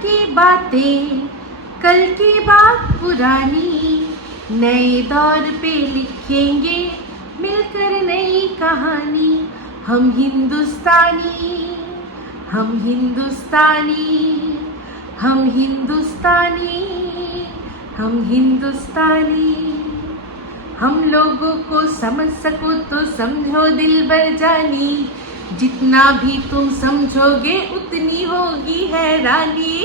की बातें, कल की बात पुरानी। नए दौर पे लिखेंगे मिलकर नई कहानी। हम हिंदुस्तानी हम हिंदुस्तानी हम हिंदुस्तानी हम हिंदुस्तानी। हम लोगों को समझ सको तो समझो दिल बर जानी। जितना भी तुम समझोगे उतनी होगी हैरानी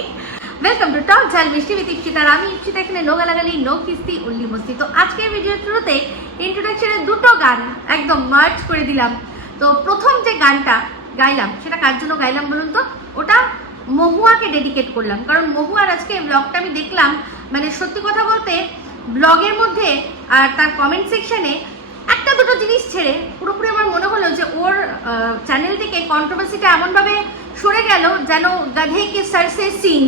ওয়েলকাম টু টক ঝাল মিষ্টি বিথ ইপসিতার আমি ইপসিতা এখানে নো গালাগালি নো কিস্তি উল্লি মস্তি তো আজকের ভিডিওর শুরুতে ইন্ট্রোডাকশনের দুটো গান একদম মার্চ করে দিলাম তো প্রথম যে গানটা গাইলাম সেটা কার জন্য গাইলাম বলুন তো ওটা মহুয়াকে ডেডিকেট করলাম কারণ মহুয়ার আজকে ব্লগটা আমি দেখলাম মানে সত্যি কথা বলতে ব্লগের মধ্যে আর তার কমেন্ট সেকশনে একটা দুটো জিনিস ছেড়ে পুরোপুরি আমার মনে হলো যে ওর চ্যানেল থেকে কন্ট্রোভার্সিটা এমনভাবে সরে গেল যেন গাধে কে সারসে সিং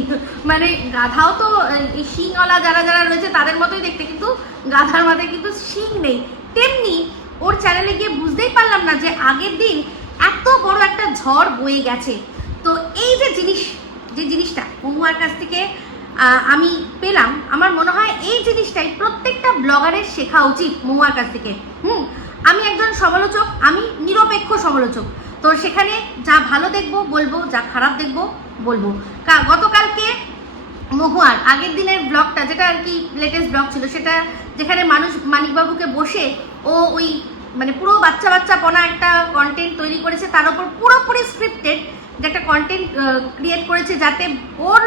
মানে গাধাও তো শিংওয়ালা যারা যারা রয়েছে তাদের মতোই দেখতে, কিন্তু গাধার মাথায় কিন্তু শিং নেই। তেমনি ওর চ্যানেলে গিয়ে বুঝতেই পারলাম না যে আগের দিন এত বড় একটা ঝড় বয়ে গেছে। তো এই যে জিনিস, যে জিনিসটা, মহুয়ার কাছ থেকে আমি পেলাম। আমার মনে হয় এই জিনিসটাই প্রত্যেকটা ব্লগারের শেখা উচিত মহুয়ার কাছ থেকে। হুম, আমি একজন সমালোচক, আমি নিরপেক্ষ সমালোচক। তো সেখানে যা ভালো দেখব, বলব, যা খারাপ দেখব, বলব। গতকালকে মহুয়ার আগের দিনের ব্লগটা, যেটা আর কি লেটেস্ট ব্লগ ছিল, সেটা যেখানে মানুষ মানিকবাবুকে বসে ও ওই মানে পুরো বাচ্চা বাচ্চা পনা একটা কন্টেন্ট তৈরি করেছে, তার উপর পুরোপুরি স্ক্রিপ্টেড যে একটা কন্টেন্ট ক্রিয়েট করেছে যাতে ওর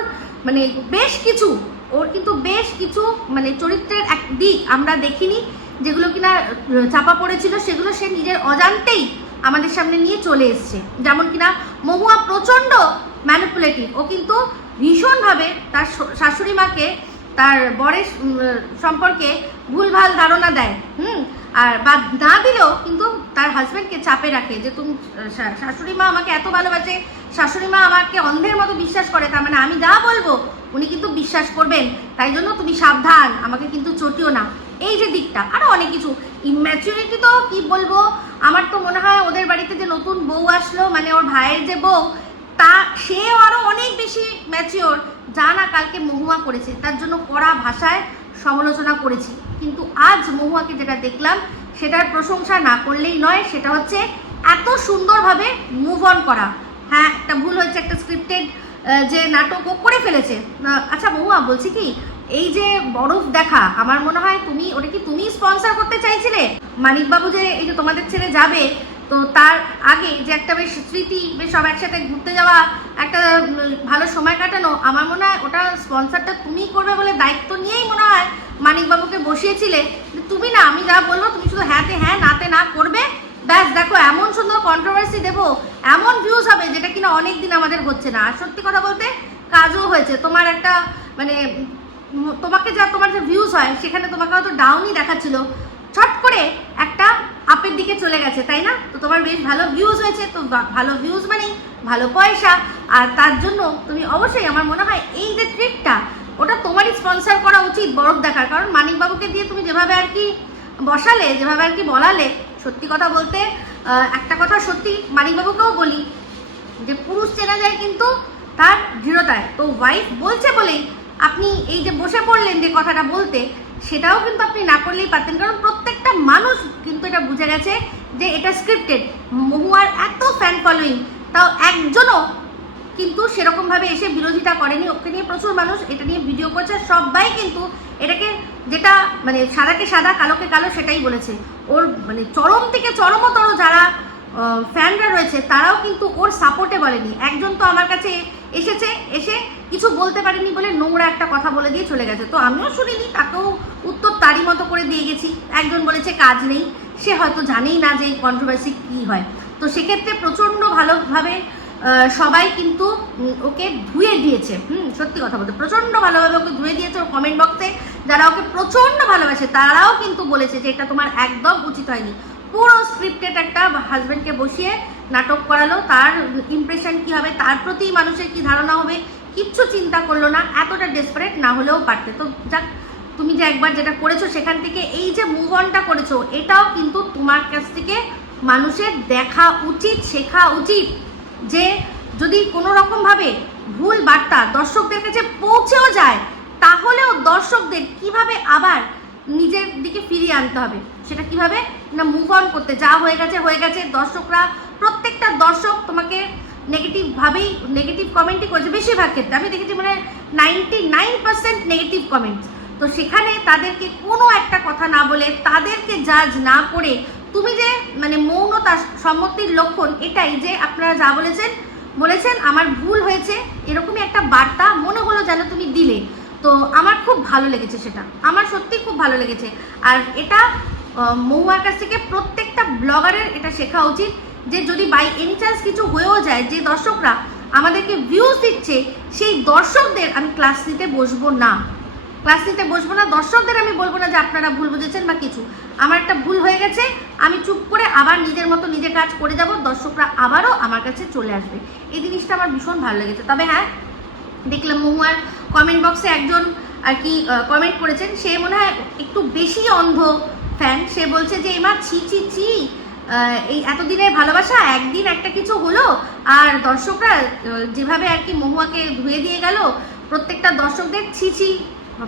মানে বেশ কিছু, ওর কিন্তু বেশ কিছু মানে চরিত্রের এক দিক আমরা দেখিনি, যেগুলো কিনা চাপা পড়েছিল, সেগুলো সে নিজের অজান্তেই আমাদের সামনে নিয়ে চলে এসছে। যেমন কিনা মহুয়া প্রচণ্ড ম্যানিপুলেটিভ ও কিন্তু ভীষণভাবে তার শাশুড়ি মাকে তার বরের সম্পর্কে ভুলভাল ধারণা দেয়, হুম? আর বা না দিলেও কিন্তু হাজব্যান্ডকে চাপে রাখে যে তুমি শাশুড়ি মা আমাকে এত ভালোবাসে, শাশুড়ি মা আমাকে অন্ধের মতো বিশ্বাস করে, তার মানে আমি যা বলব, উনি কিন্তু বিশ্বাস করবেন। তাই জন্য তুমি সাবধান, আমাকে কিন্তু চটিও না। এই যে দিকটা আরও অনেক কিছু। ইম্যাচুরিটি তো কি বলব? আমার তো মনে হয় ওদের বাড়িতে যে নতুন বউ আসলো মানে ওর ভাইয়ের যে বউ, তা সেও আরও অনেক বেশি ম্যাচিওর যা না কালকে মহুয়া করেছে। তার জন্য কড়া ভাষায় সমালোচনা করেছি। কিন্তু আজ মহুয়াকে যেটা দেখলাম সেটার প্রশংসা না করলেই নয়, সেটা হচ্ছে এত সুন্দরভাবে মুভ অন করা। হ্যাঁ একটা ভুল হচ্ছে একটা স্ক্রিপ্টেড যে নাটক ও করে ফেলেছে। আচ্ছা মহুয়া বলছি কি, এই যে বরফ দেখা, আমার মনে হয় তুমি, ওটা কি তুমি স্পন্সর করতে চাইছিলে? মানিকবাবু যে এই যে তোমাদের ছেলে যাবে, তো তার আগে যে একটা বেশ স্মৃতি, বেশ সব একসাথে ঘুরতে যাওয়া, একটা ভালো সময় কাটানো, আমার মনে হয় ওটা স্পন্সরটা তুমিই করবে বলে দায়িত্ব নিয়েই মনে হয় মানিকবাবুকে বসিয়েছিলে। তুমি না, আমি যা বলব তুমি শুধু হ্যাঁতে হ্যাঁ নাতে না করবে। ব্যাস, দেখো, এমন সুন্দর কন্ট্রোভার্সি দেবো, এমন ভিউজ হবে, যেটা কিনা অনেক দিন আমাদের হচ্ছে না। আর সত্যি কথা বলতে, কাজও হয়েছে। তোমার একটা মানে তোমাকে যা, তোমার যে ভিউজ হয়, সেখানে তোমাকে হয়তো ডাউনই দেখাচ্ছিল। ছট করে একটা আপের দিকে চলে গেছে, তাই না? তো তোমার বেশ ভালো ভিউজ হয়েছে, তো ভালো ভিউজ মানেই ভালো পয়সা। আর তার জন্য তুমি অবশ্যই, আমার মনে হয়, এই যে ট্রিপটা ওটা তোমারই স্পন্সার করা উচিত বরফ দেখার। কারণ মানিকবাবুকে দিয়ে তুমি যেভাবে আর কি বসালে, যেভাবে আর কি বলালে, সত্যি কথা বলতে একটা কথা সত্যি মানিকবাবুকেও বলি, যে পুরুষ চেনা যায় কিন্তু তার দৃঢ়তায়। তো ওয়াইফ বলছে বলেই আপনি এই যে বসে পড়লেন যে কথাটা বলতে, সেটাও কিন্তু আপনি না করলেই পারতেন। কারণ প্রত্যেকটা মানুষ কিন্তু এটা বুঝে গেছে যে এটা স্ক্রিপ্টেড মহুয়ার এত ফ্যান ফলোয়িং তাও একজনও কিন্তু সেরকমভাবে এসে বিরোধিতা করেনি। ওকে নিয়ে প্রচুর মানুষ এটা নিয়ে ভিডিও করছে। সবাই কিন্তু এটাকে যেটা মানে সাদাকে সাদা, কালোকে কালো সেটাই বলেছে। ওর মানে চরম থেকে চরমতর যারা ফ্যানরা রয়েছে, তারাও কিন্তু ওর সাপোর্টে বলেনি। একজন তো আমার কাছে এসেছে, এসে কিছু বলতে পারেনি বলে নোংরা একটা কথা বলে দিয়ে চলে গেছে। তো আমিও শুনিনি, তাকেও উত্তর তারই মতো করে দিয়ে গেছি। একজন বলেছে কাজ নেই, সে হয়তো জানেই না যে এই কন্ট্রোভার্সি কী হয়। তো সেক্ষেত্রে প্রচণ্ড ভালোভাবে সবাই কিন্তু ওকে ধুয়ে দিয়েছে। হুম, সত্যি কথা বলতে। প্রচণ্ড ভালোভাবে ওকে ধুয়ে দিয়েছে ওর কমেন্ট বক্সে যারা ওকে প্রচণ্ড ভালোবাসে, তারাও কিন্তু বলেছে যে এটা তোমার একদম উচিত হয়নি। পুরো স্ক্রিপ্টেড একটা হাজব্যান্ডকে বসিয়ে নাটক করালো। তার ইমপ্রেশন কি হবে, তার প্রতি মানুষের কি ধারণা হবে, কিচ্ছু চিন্তা করল না। এতটা ডেসপারেট না হলেও পারতে। তো যাক, তুমি যে একবার যেটা করেছ সেখান থেকে এই যে মুভ অনটা করেছ, এটাও কিন্তু তোমার কাছ থেকে মানুষের দেখা উচিত, শেখা উচিত। যে যদি কোনো রকমভাবে ভুল বার্তা দর্শকদের কাছে পৌঁছেও যায়, তাহলেও দর্শকদের কীভাবে আবার নিজের দিকে ফিরিয়ে আনতে হবে? সেটা কীভাবে? না মুভ অন করতে। যা হয়ে গেছে হয়ে গেছে। দর্শকরা, প্রত্যেকটা দর্শক তোমাকে নেগেটিভভাবেই নেগেটিভ কমেন্টই করেছে বেশিরভাগ ক্ষেত্রে। আমি দেখেছি মানে ninety nine percent negative comments তো সেখানে তাদেরকে কোনো একটা কথা না বলে, তাদেরকে জাজ না করে তুমি যে মানে মৌনতা সম্মতির লক্ষণ এটাই যে আপনারা যা বলেছেন বলেছেন আমার ভুল হয়েছে এরকমই একটা বার্তা মনে হলো যেন তুমি দিলে। তো আমার খুব ভালো লেগেছে সেটা। আমার সত্যি খুব ভালো লেগেছে। আর এটা আহ, মহুয়ার কাছ থেকে প্রত্যেকটা ব্লগারের এটা শেখা উচিত যে যদি বাই এনি চান্স কিছু হয়েও যায় যে দর্শকরা আমাদেরকে ভিউজ দিচ্ছে সেই দর্শকদের আমি ক্লাস নিতে বসবো না। ক্লাস নিতে বসবো না। দর্শকদের আমি বলব না যে আপনারা ভুল বুঝেছেন বা কিছু। আমার একটা ভুল হয়ে গেছে। আমি চুপ করে আবার নিজের মতো নিজে কাজ করে যাব। দর্শকরা আবারও আমার কাছে চলে আসবে। এই জিনিসটা আমার ভীষণ ভালো লেগেছে। তবে হ্যাঁ দেখলাম মহুয়ার কমেন্ট বক্সে একজন আর কি কমেন্ট করেছেন। সে মনে হয় একটু বেশি অন্ধ ফ্যান সে বলছে যে, এমা, ছি ছি ছি এই এতদিনের ভালোবাসা, একদিন একটা কিছু হলো। আর দর্শকরা যেভাবে আর কি মহুয়াকে ধুয়ে দিয়ে গেল, প্রত্যেকটা দর্শকদের ছি ছি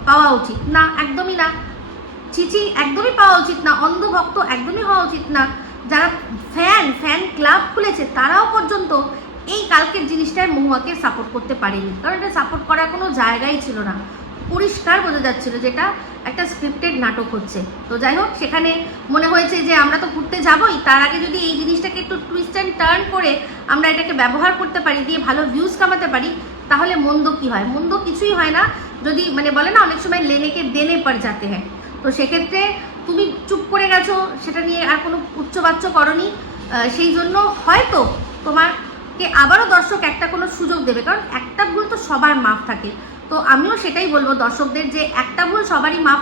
পাওয়া উচিত। না, একদমই না। চিচি, একদমই পাওয়া উচিত না। অন্ধভক্ত, একদমই হওয়া উচিত না। যারা ফ্যান ফ্যান ক্লাব খুলেছে, তারাও পর্যন্ত এই কালকের জিনিসটায় মহুয়াকে সাপোর্ট করতে পারেনি। কারণ এটা সাপোর্ট করার কোনো জায়গাই ছিল না। পরিষ্কার বোঝা যাচ্ছিল যেটা একটা স্ক্রিপ্টেড নাটক হচ্ছে। তো যাই হোক, সেখানে মনে হয়েছে যে আমরা তো ঘুরতে যাবই। তার আগে যদি এই জিনিসটাকে একটু টুইস্ট অ্যান্ড টার্ন করে আমরা এটাকে ব্যবহার করতে পারি, দিয়ে ভালো ভিউজ কামাতে পারি, তাহলে মন্দ কি হয়? মন্দ কিছুই হয় না। যদি মানে বলে না, অনেক সময় লেনেকে দেনে পর যাতে হয়। তো সেক্ষেত্রে তুমি চুপ করে গেছো, সেটা নিয়ে আর কোনো উচ্চবাচ্য করনি। সেই জন্য হয়তো তোমারকে আবারও দর্শক একটা কোনো সুযোগ দেবে, কারণ একটা ভুল তো সবার মাপ থাকে। তো আমিও সেটাই বলব দর্শকদের যে একটা ভুল সবারই মাপ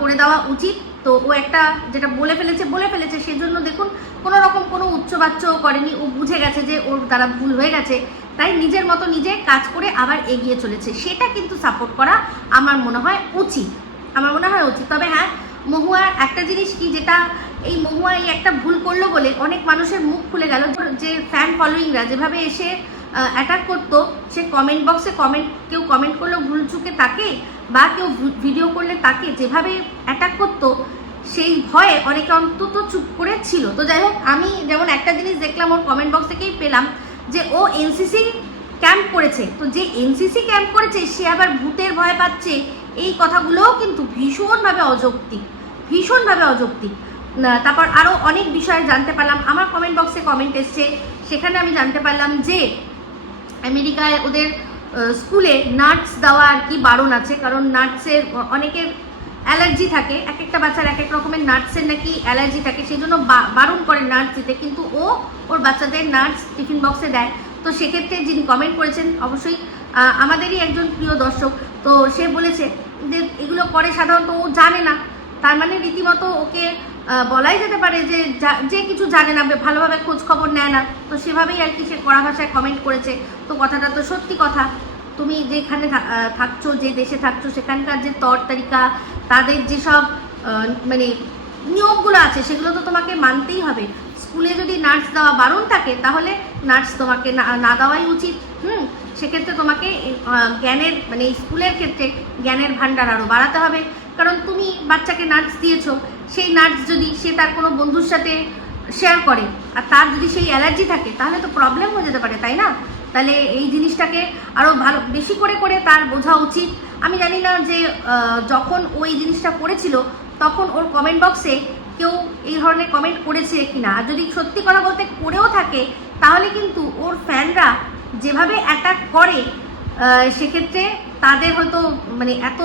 করে দেওয়া উচিত। তো ও একটা যেটা বলে ফেলেছে বলে ফেলেছে, সেজন্য দেখুন, কোনো রকম কোনো উচ্চবাচ্য করেনি। ও বুঝে গেছে যে ওর দ্বারা ভুল হয়ে গেছে। তাই নিজের মতো নিজে কাজ করে আবার এগিয়ে চলেছে। সেটা কিন্তু সাপোর্ট করা আমার মনে হয় উচিত। আমার মনে হয় উচিত। তবে হ্যাঁ মহুয়ার একটা জিনিস কি, যেটা এই মহুয়া এই একটা ভুল করল বলে অনেক মানুষের মুখ খুলে গেল। যে ফ্যান ফলোয়িংরা যেভাবে এসে অ্যাটাক করতো, সে কমেন্ট বক্সে কমেন্ট কেউ কমেন্ট করল ভুল চুকে তাকে, বা কেউ ভিডিও করলে তাকে যেভাবে অ্যাটাক করতো, সেই ভয়ে অনেকে অন্তত চুপ করে ছিল। তো যাই হোক, আমি যেমন একটা জিনিস দেখলাম, ওর কমেন্ট বক্স থেকেই পেলাম যে ও এনসিসি ক্যাম্প করেছে। তো যে এনসিসি ক্যাম্প করেছে, সে আবার ভূতের ভয় পাচ্ছে। এই কথাগুলোও কিন্তু ভীষণভাবে অযৌক্তিক ভীষণভাবে অযৌক্তিক। তারপর আরও অনেক বিষয় জানতে পারলাম। আমার কমেন্ট বক্সে কমেন্ট এসছে। সেখানে আমি জানতে পারলাম যে, আমেরিকায় ওদের স্কুলে নাটস দেওয়া আর কি বারণ আছে। কারণ নাটসের অনেকের অ্যালার্জি থাকে এক একটা বাচ্চার এক এক রকমের নাটসের নাকি অ্যালার্জি থাকে সেই জন্য বারণ করে নাটস দিতে, কিন্তু ও ওর বাচ্চাদের নাটস টিফিন বক্সে দেয়। তো সেক্ষেত্রে যিনি কমেন্ট করেছেন, অবশ্যই আমাদেরই একজন প্রিয় দর্শক, তো সে বলেছে যে এগুলো করে সাধারণত ও জানে না। তার মানে রীতিমতো ওকে বলাই যেতে পারে যে যা- কিছু জানে না, ভালোভাবে খোঁজ খবর নেয় না। তো সেভাবেই আর কি সে কড়া ভাষায় কমেন্ট করেছে। তো কথাটা তো সত্যি কথা। তুমি যেখানে থাকছো, যে দেশে থাকছো, সেখানকার যে তর তারিকা তাদের যেসব মানে নিয়মগুলো আছে, সেগুলো তো তোমাকে মানতেই হবে। স্কুলে যদি নার্স দেওয়া বারণ থাকে, তাহলে নার্স তোমাকে না না দেওয়াই উচিত। হুম, সেক্ষেত্রে তোমাকে জ্ঞানের মানে স্কুলের ক্ষেত্রে জ্ঞানের ভাণ্ডার আরও বাড়াতে হবে। কারণ তুমি বাচ্চাকে নার্স দিয়েছ, সেই নার্স যদি, সে তার কোনো বন্ধুর সাথে শেয়ার করে, আর তার যদি সেই অ্যালার্জি থাকে, তাহলে তো প্রবলেম হয়ে যেতে পারে, তাই না? তাহলে এই জিনিসটাকে আরও ভালো, বেশি করে করে তার বোঝা উচিত। আমি জানি না যে যখন ওই জিনিসটা করেছিল, তখন ওর কমেন্ট বক্সে কেউ এই ধরনের কমেন্ট করেছে কিনা। আর যদি সত্যি কথা বলতে করেও থাকে, তাহলে কিন্তু ওর ফ্যানরা যেভাবে অ্যাটাক করে সেক্ষেত্রে তাদের হয়তো মানে এত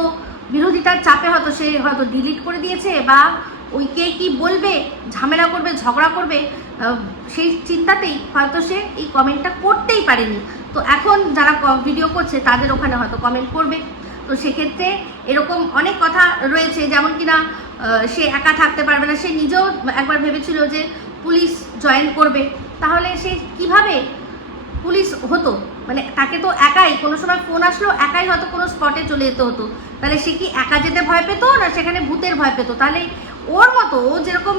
বিরোধিতার চাপে হয়তো সে হয়তো ডিলিট করে দিয়েছে বা ওই কে কী বলবে, ঝামেলা করবে, ঝগড়া করবে সেই চিন্তাতেই হয়তো সে এই কমেন্টটা করতেই পারেনি। তো এখন যারা ভিডিও করছে, তাদের ওখানে হয়তো কমেন্ট করবে। তো সেক্ষেত্রে এরকম অনেক কথা রয়েছে, যেমন কিনা সে একা থাকতে পারবে না। সে নিজেও একবার ভেবেছিল যে পুলিশ জয়েন করবে। তাহলে সে কীভাবে পুলিশ হতো? মানে তাকে তো একাই, কোনো সময় ফোন আসলো, একাই হয়তো কোনো স্পটে চলে যেতে হতো। তাহলে সে কি একা যেতে ভয় পেতো, না সেখানে ভূতের ভয় পেতো? তাহলে ওর মতো, ও যেরকম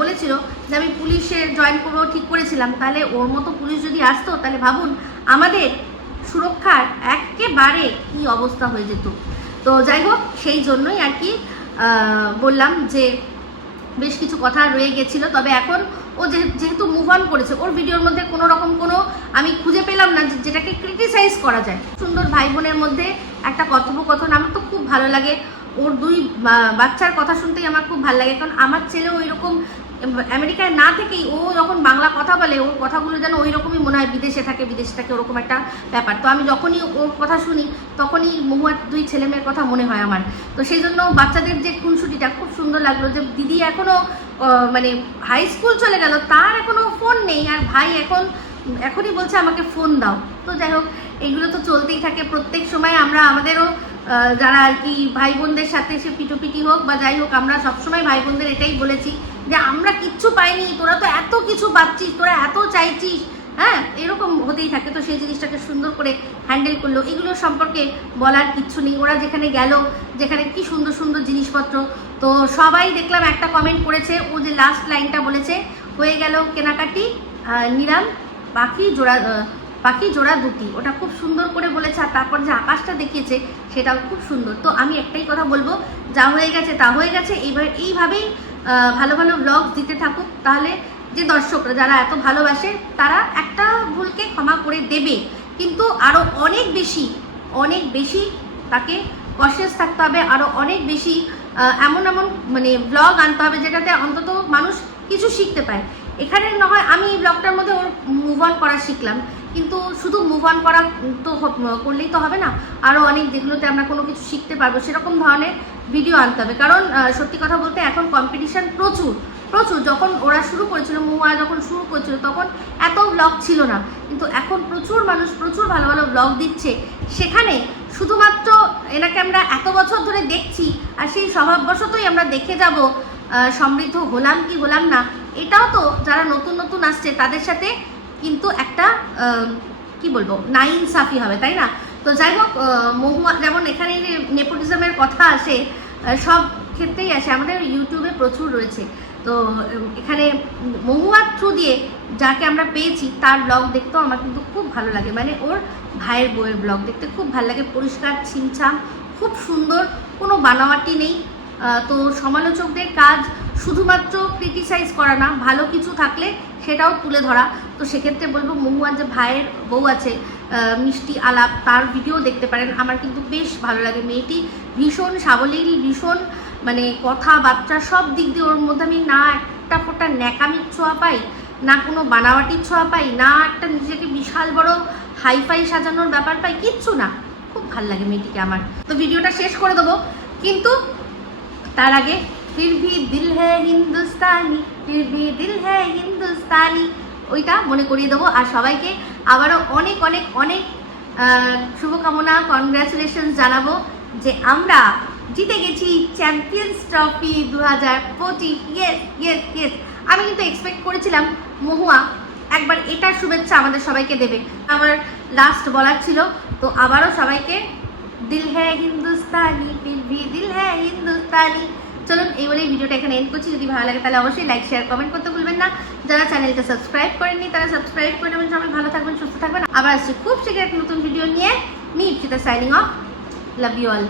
বলেছিল যে আমি পুলিশে জয়েন করব, ঠিক করেছিলাম। তাহলে ওর মতো পুলিশ যদি আসতো, তাহলে ভাবুন, আমাদের সুরক্ষার একেবারে কি অবস্থা হয়ে যেত। তো যাই হোক সেই জন্যই আর কি বললাম যে বেশ কিছু কথা রয়ে গেছিল। তবে এখন ও যেহেতু মুভ অন করেছে, ওর ভিডিওর মধ্যে কোনো রকম কোনো আমি খুঁজে পেলাম না যেটাকে ক্রিটিসাইজ করা যায়। সুন্দর ভাই বোনের মধ্যে একটা কথোপকথন আমার তো খুব ভালো লাগে। ওর দুই বাচ্চার কথা শুনতেই আমার খুব ভালো লাগে। কারণ আমার ছেলেও ওই রকম আমেরিকায় না থেকেই ও যখন বাংলা কথা বলে, ওর কথাগুলো যেন ওই রকমই মনে হয়, বিদেশে থাকে বিদেশে থাকে, ওরকম একটা ব্যাপার। তো আমি যখনই ওর কথা শুনি, তখনই মহুয়ার দুই ছেলে মেয়ের কথা মনে হয় আমার। তো সেই জন্য বাচ্চাদের যে খুনসুটিটা খুব সুন্দর লাগল যে দিদি এখনও মানে হাই স্কুল চলে গেল, তার এখনও ফোন নেই, আর ভাই এখন, এখনই বলছে আমাকে ফোন দাও। তো যাই হোক, এগুলো তো চলতেই থাকে। প্রত্যেক সময় আমরা, আমাদেরও যারা আর কি ভাই বোনদের সাথে সে পিটোপিটি হোক বা যাই হোক, আমরা সবসময় ভাই বোনদের এটাই বলেছি যে আমরা কিচ্ছু পাইনি, তোরা তো এত কিছু পাচ্ছিস তোরা এত চাইছিস হ্যাঁ? এরকম হতেই থাকে। তো সেই জিনিসটাকে সুন্দর করে হ্যান্ডেল করল। এগুলো সম্পর্কে বলার কিচ্ছু নেই। ওরা যেখানে গেল, যেখানে কি সুন্দর সুন্দর জিনিসপত্র। তো সবাই দেখলাম, একটা কমেন্ট করেছে, ও যে লাস্ট লাইনটা বলেছে, হয়ে গেল কেনাকাটি নিলাম পাখি জোড়া পাখি জোড়া দুটি। ওটা খুব সুন্দর করে বলেছে, আর তারপর যে আকাশটা দেখিয়েছে, সেটাও খুব সুন্দর। তো আমি একটাই কথা বলব, যা হয়ে গেছে তা হয়ে গেছে। এইবার এইভাবেই ভালো ভালো ব্লগ দিতে থাকুক, তাহলে যে দর্শকরা যারা এত ভালোবাসে, তারা একটা ভুলকে ক্ষমা করে দেবে। কিন্তু আরও অনেক বেশি অনেক বেশি তাকে কনসিয়াস থাকতে হবে আরও অনেক বেশি এমন এমন মানে ব্লগ আনতে হবে যেটাতে অন্তত মানুষ কিছু শিখতে পায় এখানে না হয় আমি এই ব্লগটার মধ্যে ওর মুভ অন করা শিখলাম। কিন্তু শুধু মুভ অন করা তো করলেই তো হবে না। আরও অনেক যেগুলোতে আমরা কোনো কিছু শিখতে পারব, সেরকম ধরনের ভিডিও আনতে হবে। কারণ সত্যি কথা বলতে এখন কম্পিটিশান প্রচুর প্রচুর। যখন ওরা শুরু করেছিল মুয়া যখন শুরু করেছিল, তখন এত ব্লগ ছিল না। কিন্তু এখন প্রচুর মানুষ প্রচুর ভালো ভালো ব্লগ দিচ্ছে। সেখানে শুধুমাত্র এনাকে আমরা এত বছর ধরে দেখছি, আর সেই স্বভাববশতই আমরা দেখে যাব সমৃদ্ধ হলাম কি হলাম না। এটাও তো যারা নতুন নতুন আসছে, তাদের সাথে কিন্তু একটা কি বলব নাইন সাফি হবে, তাই না? তো যাই হোক মহুয়া, যেমন এখানে যে নেপোটিজমের কথা আসে সব ক্ষেত্রেই আসে, আমাদের ইউটিউবে প্রচুর রয়েছে। তো এখানে মহুয়ার থ্রু দিয়ে যাকে আমরা পেয়েছি, তার ব্লগ দেখতেও আমার কিন্তু খুব ভালো লাগে। মানে ওর ভাইয়ের বইয়ের ব্লগ দেখতে খুব ভালো লাগে, পরিষ্কার, ছিমছাম, খুব সুন্দর, কোনো বানাওয়াটি নেই। তো সমালোচকদের কাজ শুধুমাত্র ক্রিটিসাইজ করা না, ভালো কিছু থাকলে সেটাও তুলে ধরা। তো সেক্ষেত্রে বলব, মহুয়ার যে ভাইয়ের বউ আছে মিষ্টি আলাপ, তার ভিডিও দেখতে পারেন। আমার কিন্তু বেশ ভালো লাগে। মেয়েটি ভীষণ সাবলীল, ভীষণ মানে কথাবার্তা সব দিক দিয়ে ওর মধ্যে আমি না একটা ফোটা ন্যাকামির ছোঁয়া পাই, না কোনো বানাওয়াটির ছোঁয়া পাই, না একটা নিজেকে বিশাল বড় হাইফাই সাজানোর ব্যাপার পাই, কিচ্ছু না। খুব ভালো লাগে মেয়েটিকে আমার। তো ভিডিওটা শেষ করে দেবো। কিন্তু তার আগে ফির ভি দিল হ্যায় হিন্দুস্তানি, ফির ভি দিল হ্যায় হিন্দুস্তানি। ওইটা মনে করিয়ে দেবো। আর সবাইকে আবারও অনেক অনেক অনেক শুভকামনা কনগ্রাচুলেশন জানাব যে আমরা জিতে গেছি চ্যাম্পিয়ন্স ট্রফি দু হাজার পঁচিশ। ইয়েস ইয়েস ইয়েস আমি কিন্তু এক্সপেক্ট করেছিলাম মহুয়া একবার এটার শুভেচ্ছা আমাদের সবাইকে দেবে। আমার লাস্ট বলার ছিল। তো আবারও সবাইকে দিল হ্যায় হিন্দুস্তানি দিল হ্যায় হিন্দুস্তানি। চলুন এই বলে ভিডিওটা এখানে এন্ড করছি। যদি ভালো লাগে তাহলে অবশ্যই লাইক শেয়ার কমেন্ট করতে ভুলবেন না। যারা চ্যানেলটা সাবস্ক্রাইব করেননি, তারা সাবস্ক্রাইব করে নেবেন। সবাই ভালো থাকবেন, সুস্থ থাকবেন। আবার আসছি খুব শীঘ্র একটা নতুন ভিডিও নিয়ে। Me Ipsita signing off love you all